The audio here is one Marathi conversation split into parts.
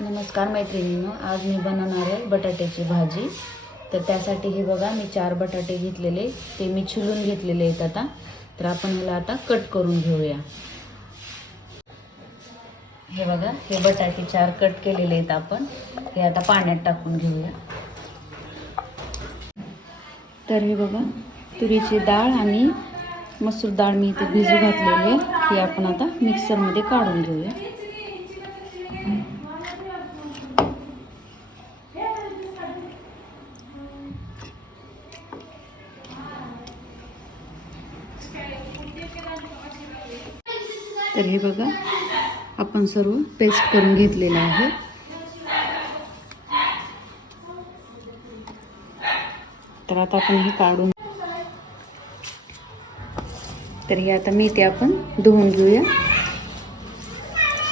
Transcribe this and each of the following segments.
नमस्कार मैत्रिणींनो, आज मी बनवणार आहे बटाट्याची भाजी। तर त्यासाठी हे बघा, मी 4 बटाटे घेतलेले, ते मी छिलून घेतलेले आहेत आता। तर आपण ह्याला आता कट करून घेऊया। हे बघा, हे बटाटे 4 कट केलेले आहेत आपण। हे आता पाण्यात टाकून घेऊया। तर हे बघा, तुरीची डाळ आणि मसूर डाळ मी इथे भिजू घातलेली आहे। हे आपण आता मिक्सरमध्ये काढून घेऊया। तर हे बघा, आपण सर्व पेस्ट करून घेतलेलं आहे। तर आता आपण हे काढून, तर हे आता मेथी आपण धुवून घेऊया।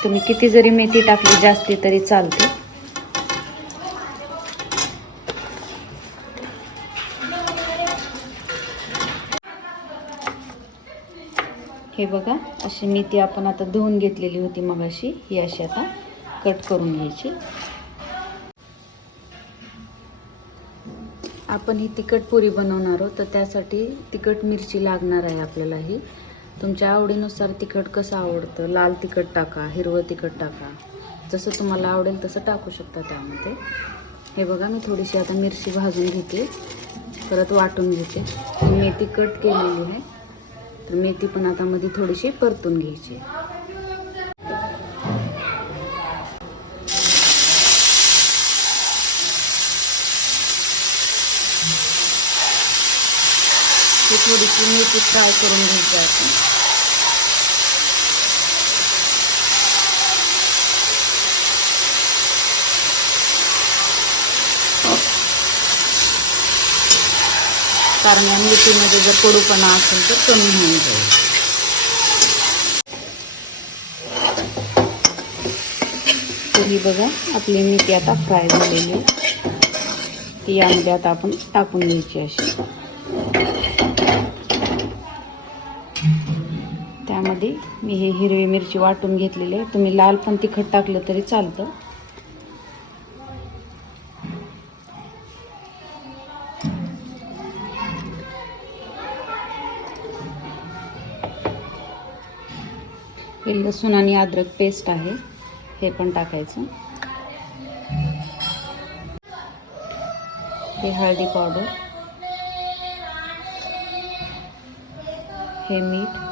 तुम्ही किती जरी मेथी टाकली जास्ती तरी चालते। हे बघा, अशी मेथी आपण आता धुवून घेतलेली होती मगाशी। ही अशी आता कट करून घ्यायची। आपण ही तिखट पुरी बनवणार आहोत, तर त्यासाठी तिखट मिरची लागणार आहे आपल्याला। ही तुमच्या आवडीनुसार तिखट कसं आवडतं, लाल तिखट टाका, हिरवं तिखट टाका, जसं तुम्हाला आवडेल तसं टाकू शकता त्यामध्ये। हे बघा, मी थोडीशी आता मिरची भाजून घेते, परत वाटून घेते। मेथी कट केलेली आहे, तर मेथी पण आता मध्ये थोडीशी परतून घ्यायची। ही थोडीशी मेथी फ्राय करून घ्यायची आपण। कारण या मेथीमध्ये जर कडूपणा असेल तर कमी होऊन जाईल। तर ही बघा, आपली मेथी आता फ्राय झालेली आहे। ती यामध्ये आता आपण टाकून घ्यायची अशी। त्यामध्ये मी हे हिरवी मिरची वाटून घेतलेली आहे। तुम्ही लाल पण तिखट टाकलं तरी चालतं। हे लसूण आणि अद्रक पेस्ट आहे, हे पण टाकायचं। हे हळदी पावडर, हे मीठ,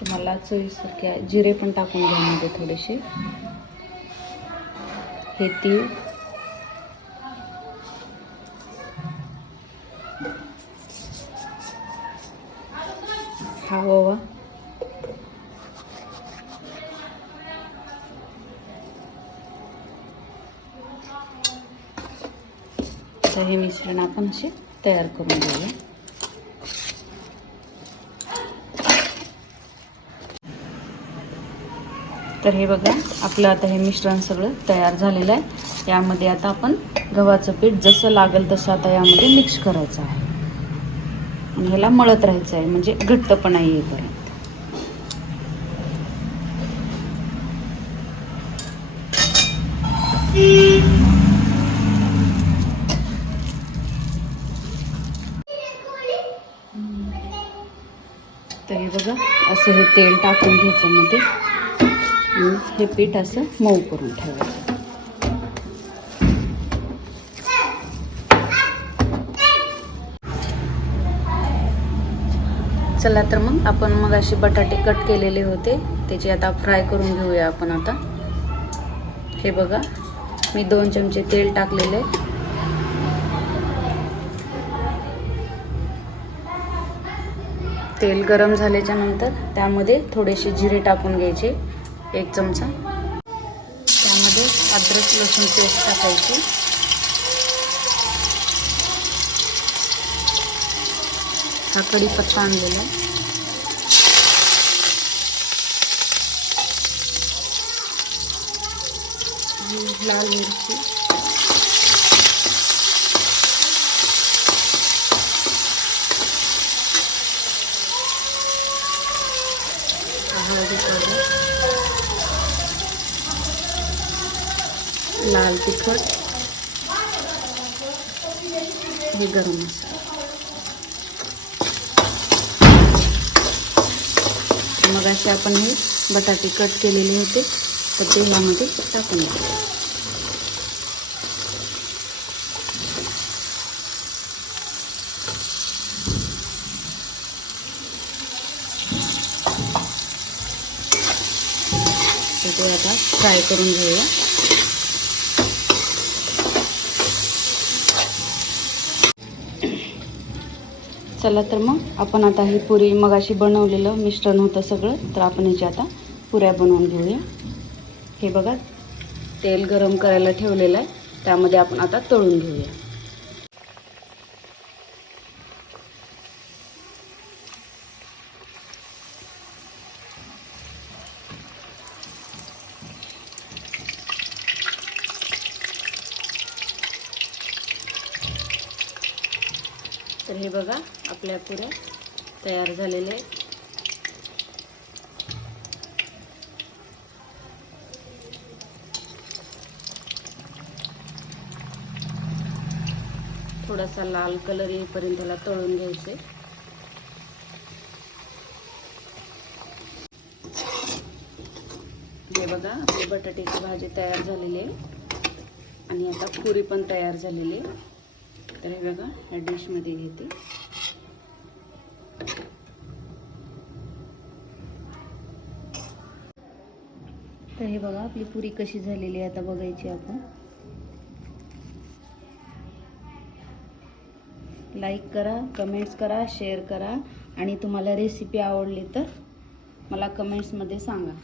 तुम्हाला चवीनुसार जिरे पण टाकून घ्या मध्ये थोडेसे। हे तीळ, हा ओवा, तर हे मिश्रण आपण असे तयार करून घेऊया। तर हे बघा, आपलं आता हे मिश्रण सगळं तयार झालेलं आहे। यामध्ये आता आपण गव्हाचं पीठ जसं लागेल तसं आता यामध्ये मिक्स करायचं आहे आणि ह्याला मळत राहायचं आहे, म्हणजे घट्टपणा येईपर्यंत। तर हे बघा, असं हे तेल टाकून घ्यायचं मध्ये आणि हे पीठ असं मऊ करून ठेवायचं। चला, तर मग आपण मगाशी बटाटे कट केलेले होते, त्याचे आता फ्राय करून घेऊया आपण आता। हे बघा, मी 2 चमचे तेल टाकलेले। तेल गरम झाल्याच्या नंतर त्यामध्ये थोडेसे जिरे टाकून घ्यायचे, 1 चमचा। त्यामध्ये अद्रक लसूण पेस्ट टाकायची। हा कढीपत्ता आणलेला, लाल मिरची, हळदी पावडर, लाल तिखट, हे गरम मसाला. मग असे आपण हे बटाटे कट केलेले होते तर तेलामध्ये टाकून द्यायचे. ते आता फ्राय करून घेऊया. चला तर मग आपण आता ही पुरी मगाशी बनवलेलं मिश्रण होतं सगळं, तर आपण ह्याच्या आता पुऱ्या बनवून घेऊया. हे बघा तेल गरम करायला ठेवलेलं आहे, त्यामध्ये आपण आता तळून घेऊया. तर हे बघा आपल्या पुऱ्या तयार झालेल्या आहेत. थोडासा लाल कलर येईपर्यंत त्याला तळून घ्यायचे. हे बघा आपली बटाट्याची भाजी तयार झालेली आहे आणि आता पुरी पण तयार झालेली आहे. तर हे बघा ह्या डिशमध्ये घेते. तर हे बघा आपली पुरी कशी झालेली आहे आता बघायची आपण. लाईक करा, कमेंट्स करा, शेअर करा आणि तुम्हाला रेसिपी आवडली तर मला कमेंट्समध्ये सांगा.